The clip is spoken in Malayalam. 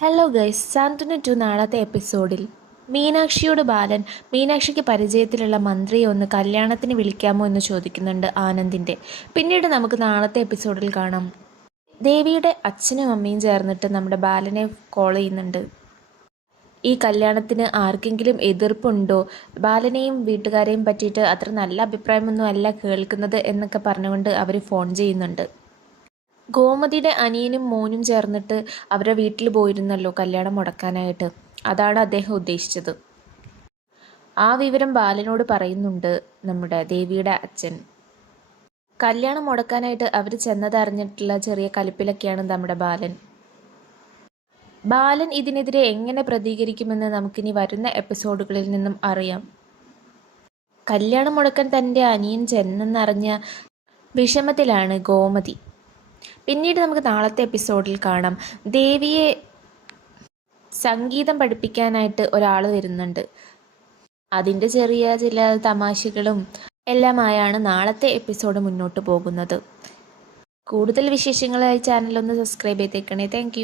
ഹലോ ഗൈസ് സാന്ത്വന ടു നാളത്തെ എപ്പിസോഡിൽ മീനാക്ഷിയോട് ബാലൻ മീനാക്ഷിക്ക് പരിചയത്തിലുള്ള മന്ത്രിയെ ഒന്ന് കല്യാണത്തിന് വിളിക്കാമോ എന്ന് ചോദിക്കുന്നുണ്ട് ആനന്ദിന്റെ പിന്നീട് നമുക്ക് നാളത്തെ എപ്പിസോഡിൽ കാണാം. ദേവിയുടെ അച്ഛനും അമ്മയും ചേർന്നിട്ട് നമ്മുടെ ബാലനെ കോൾ ചെയ്യുന്നുണ്ട്. ഈ കല്യാണത്തിന് ആർക്കെങ്കിലും എതിർപ്പുണ്ടോ? ബാലനെയും വീട്ടുകാരെയും പറ്റിയിട്ട് അത്ര നല്ല അഭിപ്രായമൊന്നും അല്ല കേൾക്കുന്നത് എന്നൊക്കെ പറഞ്ഞുകൊണ്ട് അവർ ഫോൺ ചെയ്യുന്നുണ്ട്. ഗോമതിയുടെ അനിയനും മോനും ചേർന്നിട്ട് അവരുടെ വീട്ടിൽ പോയിരുന്നല്ലോ കല്യാണം മുടക്കാനായിട്ട്. അതാണ് അദ്ദേഹം ഉദ്ദേശിച്ചത്. ആ വിവരം ബാലനോട് പറയുന്നുണ്ട് നമ്മുടെ ദേവിയുടെ അച്ഛൻ. കല്യാണം മുടക്കാനായിട്ട് അവർ ചെന്നതറിഞ്ഞിട്ടുള്ള ചെറിയ കലിപ്പിലൊക്കെയാണ് നമ്മുടെ ബാലൻ. ബാലൻ ഇതിനെതിരെ എങ്ങനെ പ്രതികരിക്കുമെന്ന് നമുക്കിനി വരുന്ന എപ്പിസോഡുകളിൽ നിന്നും അറിയാം. കല്യാണം മുടക്കാൻ തന്റെ അനിയൻ ചെന്നെന്നറിഞ്ഞ വിഷമത്തിലാണ് ഗോമതി. പിന്നീട് നമുക്ക് നാളത്തെ എപ്പിസോഡിൽ കാണാം. ദേവിയെ സംഗീതം പഠിപ്പിക്കാനായിട്ട് ഒരാൾ വരുന്നുണ്ട്. അതിന്റെ ചെറിയ ചില തമാശകളും എല്ലാമായാണ് നാളത്തെ എപ്പിസോഡ് മുന്നോട്ട് പോകുന്നത്. കൂടുതൽ വിശേഷങ്ങളായി ചാനലൊന്ന് സബ്സ്ക്രൈബ് ചെയ്തേക്കണേ. താങ്ക്